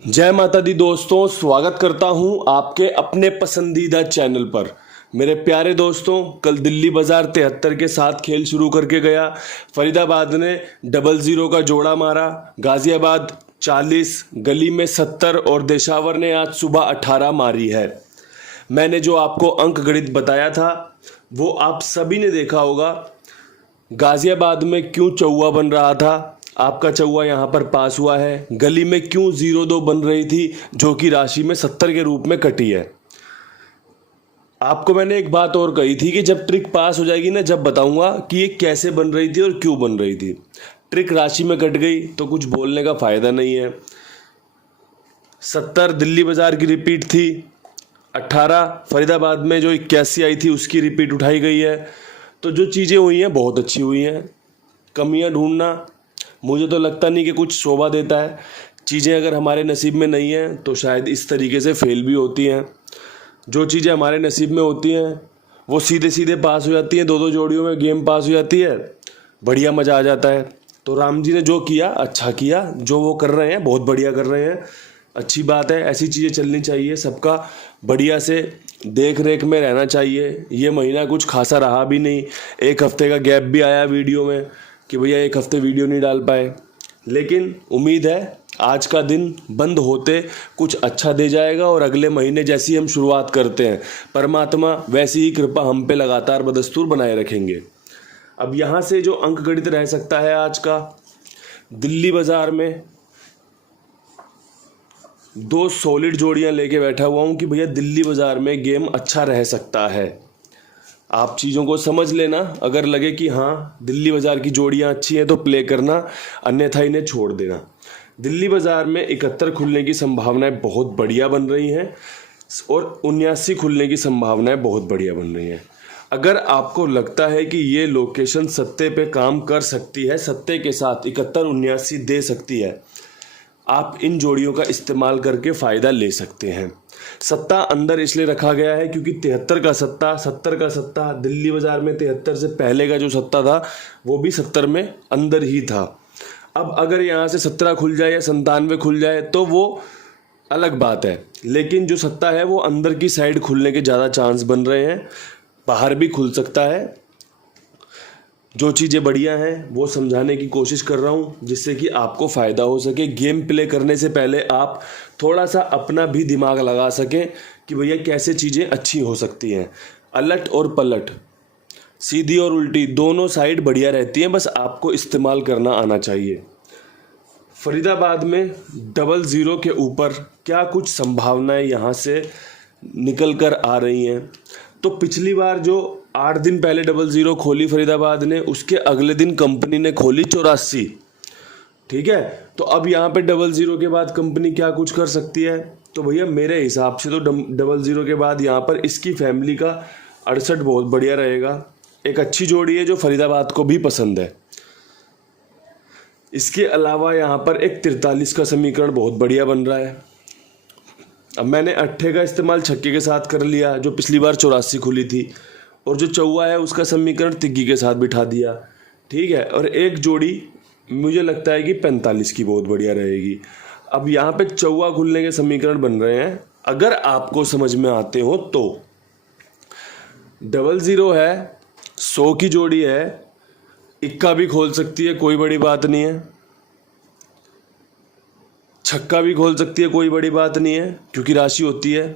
जय माता दी दोस्तों, स्वागत करता हूं आपके अपने पसंदीदा चैनल पर। मेरे प्यारे दोस्तों, कल दिल्ली बाजार 73 के साथ खेल शुरू करके गया। फरीदाबाद ने 00 का जोड़ा मारा, गाजियाबाद 40, गली में 70 और देशावर ने आज सुबह 18 मारी है। मैंने जो आपको अंक गणित बताया था वो आप सभी ने देखा होगा। गाजियाबाद में क्यों चौवा बन रहा था, आपका चौवा यहाँ पर पास हुआ है। गली में क्यों 0-2 बन रही थी जो कि राशि में 70 के रूप में कटी है। आपको मैंने एक बात और कही थी कि जब ट्रिक पास हो जाएगी ना, जब बताऊंगा कि ये कैसे बन रही थी और क्यों बन रही थी। ट्रिक राशि में कट गई तो कुछ बोलने का फायदा नहीं है। 70 दिल्ली बाजार की रिपीट थी, 18 फरीदाबाद में जो 81 आई थी उसकी रिपीट उठाई गई है। तो जो चीज़ें हुई हैं बहुत अच्छी हुई हैं। कमियां ढूंढना मुझे तो लगता नहीं कि कुछ शोभा देता है। चीज़ें अगर हमारे नसीब में नहीं हैं तो शायद इस तरीके से फेल भी होती हैं। जो चीज़ें हमारे नसीब में होती हैं वो सीधे सीधे पास हो जाती हैं, दो दो जोड़ियों में गेम पास हो जाती है, बढ़िया मज़ा आ जाता है। तो राम जी ने जो किया अच्छा किया, जो वो कर रहे हैं बहुत बढ़िया कर रहे हैं, अच्छी बात है। ऐसी चीज़ें चलनी चाहिए, सबका बढ़िया से देख रेख में रहना चाहिए। ये महीना कुछ खासा रहा भी नहीं, एक हफ्ते का गैप भी आया वीडियो में कि भैया एक हफ्ते वीडियो नहीं डाल पाए, लेकिन उम्मीद है आज का दिन बंद होते कुछ अच्छा दे जाएगा और अगले महीने जैसी हम शुरुआत करते हैं परमात्मा वैसी ही कृपा हम पे लगातार बदस्तूर बनाए रखेंगे। अब यहाँ से जो अंक गणित रह सकता है आज का, दिल्ली बाजार में दो सॉलिड जोड़ियां लेके बैठा हुआ हूँ कि भैया दिल्ली बाजार में गेम अच्छा रह सकता है। आप चीज़ों को समझ लेना, अगर लगे कि हाँ दिल्ली बाजार की जोड़ियां अच्छी हैं तो प्ले करना, अन्यथा इन्हें छोड़ देना। दिल्ली बाजार में 71 खुलने की संभावनाएं बहुत बढ़िया बन रही हैं और 79 खुलने की संभावनाएं बहुत बढ़िया बन रही हैं। अगर आपको लगता है कि ये लोकेशन सत्ते पे काम कर सकती है, सत्ते के साथ 71-79 दे सकती है, आप इन जोड़ियों का इस्तेमाल करके फ़ायदा ले सकते हैं। सत्ता अंदर इसलिए रखा गया है क्योंकि 73 का सत्ता, 70 का सत्ता, दिल्ली बाजार में 73 से पहले का जो सत्ता था वो भी 70 में अंदर ही था। अब अगर यहाँ से 17 खुल जाए या 97 खुल जाए तो वो अलग बात है, लेकिन जो सत्ता है वो अंदर की साइड खुलने के ज़्यादा चांस बन रहे हैं, बाहर भी खुल सकता है। जो चीज़ें बढ़िया हैं वो समझाने की कोशिश कर रहा हूँ जिससे कि आपको फ़ायदा हो सके। गेम प्ले करने से पहले आप थोड़ा सा अपना भी दिमाग लगा सकें कि भैया कैसे चीज़ें अच्छी हो सकती हैं। अलट और पलट, सीधी और उल्टी, दोनों साइड बढ़िया रहती हैं, बस आपको इस्तेमाल करना आना चाहिए। फरीदाबाद में 00 के ऊपर क्या कुछ संभावनाएं यहाँ से निकल कर आ रही हैं। तो पिछली बार जो 8 दिन पहले 00 खोली फरीदाबाद ने, उसके अगले दिन कंपनी ने खोली 84, ठीक है। तो अब यहाँ पे 00 के बाद कंपनी क्या कुछ कर सकती है, तो भैया मेरे हिसाब से तो 00 के बाद यहाँ पर इसकी फैमिली का 68 बहुत बढ़िया रहेगा। एक अच्छी जोड़ी है जो फरीदाबाद को भी पसंद है। इसके अलावा यहाँ पर एक 43 का समीकरण बहुत बढ़िया बन रहा है। अब मैंने 8 का इस्तेमाल छक्के के साथ कर लिया जो पिछली बार 84 खुली थी, और जो चौवा है उसका समीकरण तिग्गी के साथ बिठा दिया, ठीक है। और एक जोड़ी मुझे लगता है कि 45 की बहुत बढ़िया रहेगी। अब यहाँ पे चौवा खुलने के समीकरण बन रहे हैं, अगर आपको समझ में आते हो तो। 00 है, 100 की जोड़ी है, इक्का भी खोल सकती है, कोई बड़ी बात नहीं है। छक्का भी खोल सकती है, कोई बड़ी बात नहीं है क्योंकि राशि होती है।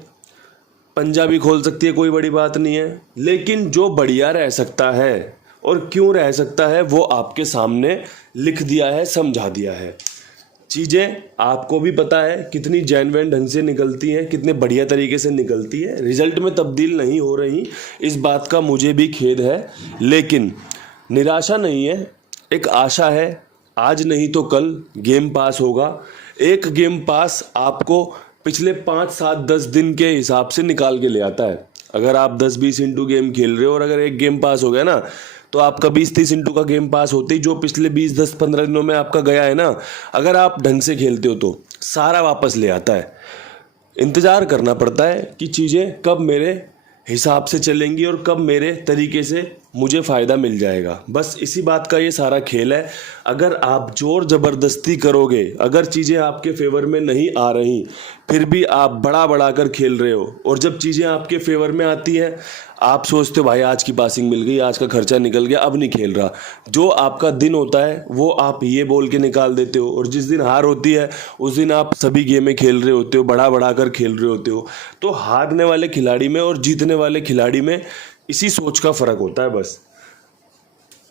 पंजा भी खोल सकती है, कोई बड़ी बात नहीं है। लेकिन जो बढ़िया रह सकता है और क्यों रह सकता है वो आपके सामने लिख दिया है, समझा दिया है। चीज़ें आपको भी पता है कितनी जेन्युइन ढंग से निकलती हैं, कितने बढ़िया तरीके से निकलती है, रिजल्ट में तब्दील नहीं हो रही, इस बात का मुझे भी खेद है। लेकिन निराशा नहीं है, एक आशा है, आज नहीं तो कल गेम पास होगा। एक गेम पास आपको पिछले 5, 7, 10 दिन के हिसाब से निकाल के ले आता है। अगर आप 10-20 इंटू गेम खेल रहे हो और अगर एक गेम पास हो गया ना, तो आपका 20-30 इंटू का गेम पास होते ही जो पिछले 20, 10, 15 दिनों में आपका गया है ना, अगर आप ढंग से खेलते हो तो सारा वापस ले आता है। इंतज़ार करना पड़ता है कि चीज़ें कब मेरे हिसाब से चलेंगी और कब मेरे तरीके से मुझे फ़ायदा मिल जाएगा। बस इसी बात का ये सारा खेल है। अगर आप ज़ोर ज़बरदस्ती करोगे, अगर चीज़ें आपके फेवर में नहीं आ रही, फिर भी आप बड़ा कर खेल रहे हो, और जब चीज़ें आपके फेवर में आती हैं आप सोचते हो भाई आज की पासिंग मिल गई, आज का खर्चा निकल गया, अब नहीं खेल रहा। जो आपका दिन होता है वो आप ये बोल के निकाल देते हो, और जिस दिन हार होती है उस दिन आप सभी गेमें खेल रहे होते हो, बड़ा कर खेल रहे होते हो। तो हारने वाले खिलाड़ी में और जीतने वाले खिलाड़ी में इसी सोच का फ़र्क होता है बस।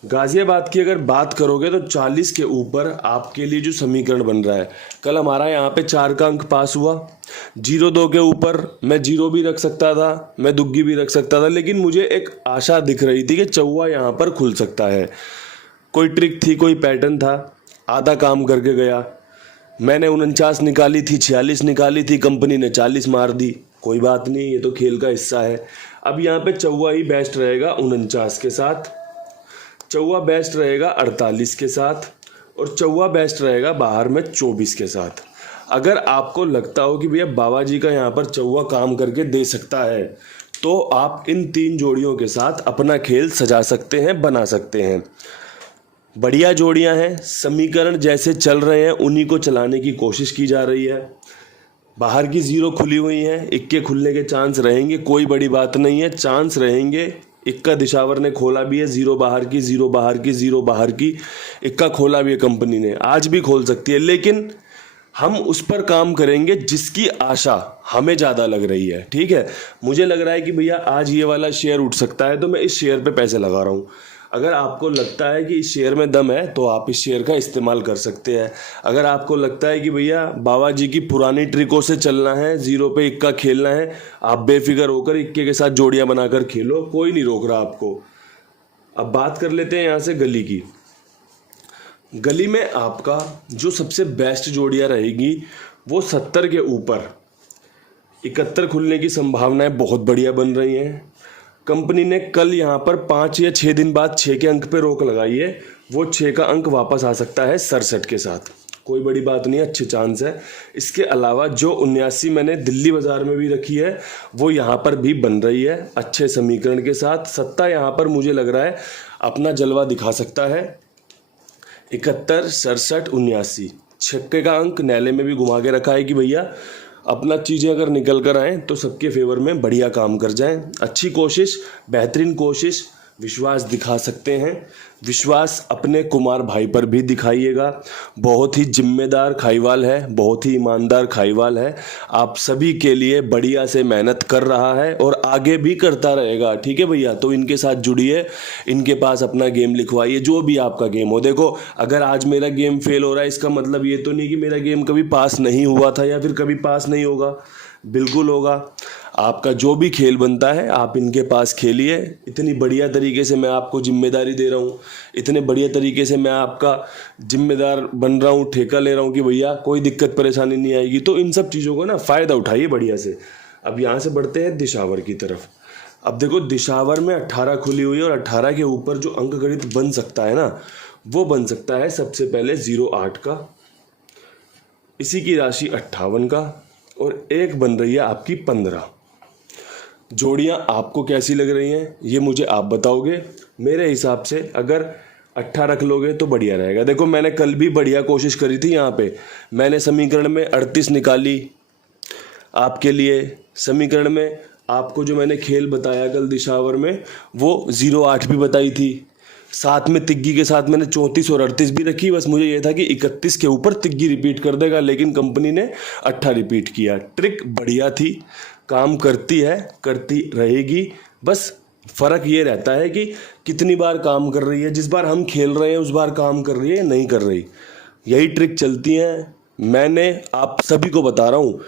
गाजियाबाद की अगर बात करोगे तो 40 के ऊपर आपके लिए जो समीकरण बन रहा है, कल हमारा यहाँ पे 4 का अंक पास हुआ। 0-2 के ऊपर मैं 0 भी रख सकता था, मैं दुग्गी भी रख सकता था, लेकिन मुझे एक आशा दिख रही थी कि चौवा यहाँ पर खुल सकता है। कोई ट्रिक थी, कोई पैटर्न था, आधा काम करके गया। मैंने 49 निकाली थी, 46 निकाली थी, कंपनी ने 40 मार दी। कोई बात नहीं, ये तो खेल का हिस्सा है। अब यहाँ पे चौवा ही बेस्ट रहेगा 49 के साथ, चौवा बेस्ट रहेगा 48 के साथ, और चौवा बेस्ट रहेगा बाहर में 24 के साथ। अगर आपको लगता हो कि भैया बाबा जी का यहाँ पर चौवा काम करके दे सकता है, तो आप इन 3 जोड़ियों के साथ अपना खेल सजा सकते हैं, बना सकते हैं। बढ़िया जोड़ियां हैं, समीकरण जैसे चल रहे हैं उन्हीं को चलाने की कोशिश की जा रही है। बाहर की 0 खुली हुई हैं, इक्के खुलने के चांस रहेंगे, कोई बड़ी बात नहीं है, चांस रहेंगे। इक्का दिशावर ने खोला भी है, 0 बाहर की, 0 बाहर की, 0 बाहर की, इक्का खोला भी है कंपनी ने, आज भी खोल सकती है। लेकिन हम उस पर काम करेंगे जिसकी आशा हमें ज़्यादा लग रही है। ठीक है, मुझे लग रहा है कि भैया आज ये वाला शेयर उठ सकता है, तो मैं इस शेयर पे पैसे लगा रहा हूँ। अगर आपको लगता है कि इस शेयर में दम है तो आप इस शेयर का इस्तेमाल कर सकते हैं। अगर आपको लगता है कि भैया बाबा जी की पुरानी ट्रिकों से चलना है, 0 पे इक्का खेलना है, आप बेफिक्र होकर इक्के के साथ जोड़ियां बनाकर खेलो, कोई नहीं रोक रहा आपको। अब बात कर लेते हैं यहाँ से गली की। गली में आपका जो सबसे बेस्ट जोड़ियां रहेगी वो 70 के ऊपर, 71 खुलने की संभावनाएं बहुत बढ़िया बन रही हैं। कंपनी ने कल यहाँ पर 5 या 6 दिन बाद 6 के अंक पे रोक लगाई है, वो 6 का अंक वापस आ सकता है 67 के साथ, कोई बड़ी बात नहीं है, अच्छे चांस है। इसके अलावा जो 79 मैंने दिल्ली बाजार में भी रखी है वो यहाँ पर भी बन रही है अच्छे समीकरण के साथ। सत्ता यहाँ पर मुझे लग रहा है अपना जलवा दिखा सकता है। 71, 67, 79 छक्के का अंक नैले में भी घुमा के रखा है कि भैया अपना चीज़ें अगर निकल कर आएँ तो सबके फेवर में बढ़िया काम कर जाएं। अच्छी कोशिश, बेहतरीन कोशिश, विश्वास दिखा सकते हैं। विश्वास अपने कुमार भाई पर भी दिखाइएगा। बहुत ही जिम्मेदार खाईवाल है, बहुत ही ईमानदार खाईवाल है, आप सभी के लिए बढ़िया से मेहनत कर रहा है और आगे भी करता रहेगा। ठीक है भैया, तो इनके साथ जुड़िए, इनके पास अपना गेम लिखवाइए, जो भी आपका गेम हो। देखो, अगर आज मेरा गेम फेल हो रहा है इसका मतलब ये तो नहीं कि मेरा गेम कभी पास नहीं हुआ था या फिर कभी पास नहीं होगा, बिल्कुल होगा। आपका जो भी खेल बनता है आप इनके पास खेलिए। इतनी बढ़िया तरीके से मैं आपको जिम्मेदारी दे रहा हूँ, इतने बढ़िया तरीके से मैं आपका जिम्मेदार बन रहा हूँ, ठेका ले रहा हूँ कि भैया कोई दिक्कत परेशानी नहीं आएगी। तो इन सब चीज़ों को ना फ़ायदा उठाइए बढ़िया से। अब यहाँ से बढ़ते हैं दिशावर की तरफ। अब देखो, दिशावर में 18 खुली हुई है और 18 के ऊपर जो अंक गणित बन सकता है ना, वो बन सकता है सबसे पहले 08 का, इसी की राशि 58 का, और एक बन रही है आपकी 15। जोड़ियां आपको कैसी लग रही हैं ये मुझे आप बताओगे। मेरे हिसाब से अगर 18 रख लोगे तो बढ़िया रहेगा। देखो, मैंने कल भी बढ़िया कोशिश करी थी, यहाँ पे मैंने समीकरण में 38 निकाली आपके लिए। समीकरण में आपको जो मैंने खेल बताया कल दिशावर में वो 08 भी बताई थी, साथ में तिग्गी के साथ मैंने 34 और 38 भी रखी। बस मुझे ये था कि 31 के ऊपर तिग्गी रिपीट कर देगा, लेकिन कंपनी ने 18 रिपीट किया। ट्रिक बढ़िया थी, काम करती है, करती रहेगी। बस फ़र्क ये रहता है कि कितनी बार काम कर रही है। जिस बार हम खेल रहे हैं उस बार काम कर रही है, नहीं कर रही, यही ट्रिक चलती है। मैंने आप सभी को बता रहा हूँ,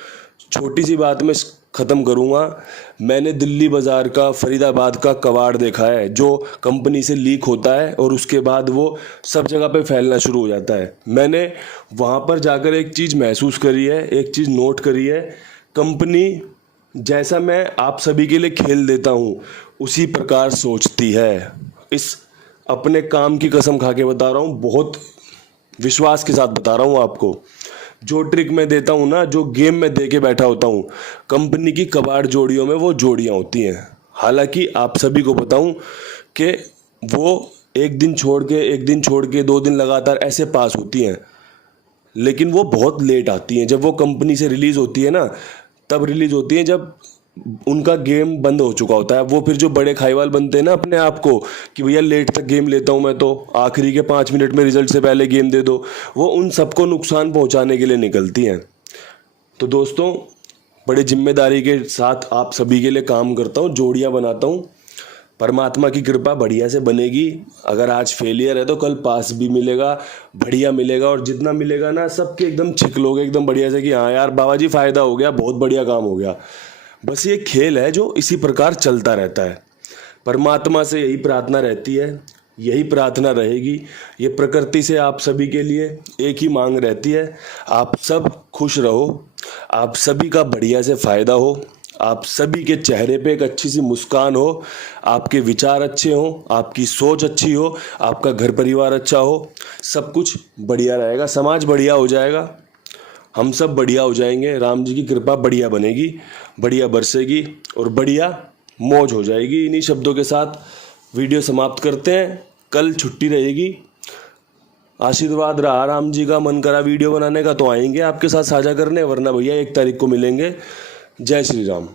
छोटी सी बात में ख़त्म करूँगा। मैंने दिल्ली बाज़ार का, फरीदाबाद का कबाड़ देखा है जो कंपनी से लीक होता है और उसके बाद वो सब जगह पे फैलना शुरू हो जाता है। मैंने वहाँ पर जाकर एक चीज़ महसूस करी है, एक चीज़ नोट करी है। कंपनी जैसा मैं आप सभी के लिए खेल देता हूँ उसी प्रकार सोचती है। इस अपने काम की कसम खा के बता रहा हूँ, बहुत विश्वास के साथ बता रहा हूँ आपको। जो ट्रिक मैं देता हूँ ना, जो गेम में दे के बैठा होता हूँ, कंपनी की कबाड़ जोड़ियों में वो जोड़ियाँ होती हैं। हालांकि आप सभी को बताऊं कि वो एक दिन छोड़ के 2 दिन लगातार ऐसे पास होती हैं, लेकिन वो बहुत लेट आती हैं। जब वो कंपनी से रिलीज़ होती है ना, तब रिलीज़ होती हैं जब उनका गेम बंद हो चुका होता है। वो फिर जो बड़े खाईवाल बनते हैं ना अपने आप को कि भैया लेट तक गेम लेता हूँ मैं, तो आखिरी के 5 मिनट में रिजल्ट से पहले गेम दे दो, वो उन सबको नुकसान पहुँचाने के लिए निकलती हैं। तो दोस्तों, बड़े जिम्मेदारी के साथ आप सभी के लिए काम करता हूँ, जोड़ियाँ बनाता हूँ। परमात्मा की कृपा बढ़िया से बनेगी। अगर आज फेलियर है तो कल पास भी मिलेगा, बढ़िया मिलेगा, और जितना मिलेगा ना सबके एकदम छिक लोगे एकदम बढ़िया से कि हाँ यार बाबा जी फ़ायदा हो गया, बहुत बढ़िया काम हो गया। बस ये खेल है जो इसी प्रकार चलता रहता है। परमात्मा से यही प्रार्थना रहती है, यही प्रार्थना रहेगी। ये प्रकृति से आप सभी के लिए एक ही मांग रहती है, आप सब खुश रहो, आप सभी का बढ़िया से फ़ायदा हो, आप सभी के चेहरे पे एक अच्छी सी मुस्कान हो, आपके विचार अच्छे हों, आपकी सोच अच्छी हो, आपका घर परिवार अच्छा हो, सब कुछ बढ़िया रहेगा, समाज बढ़िया हो जाएगा, हम सब बढ़िया हो जाएंगे। राम जी की कृपा बढ़िया बनेगी, बढ़िया बरसेगी और बढ़िया मौज हो जाएगी। इन्हीं शब्दों के साथ वीडियो समाप्त करते हैं। कल छुट्टी रहेगी। आशीर्वाद रहा राम जी का, मन करा वीडियो बनाने का तो आएंगे आपके साथ साझा करने, वरना भैया 1 तारीख को मिलेंगे। जय श्री राम।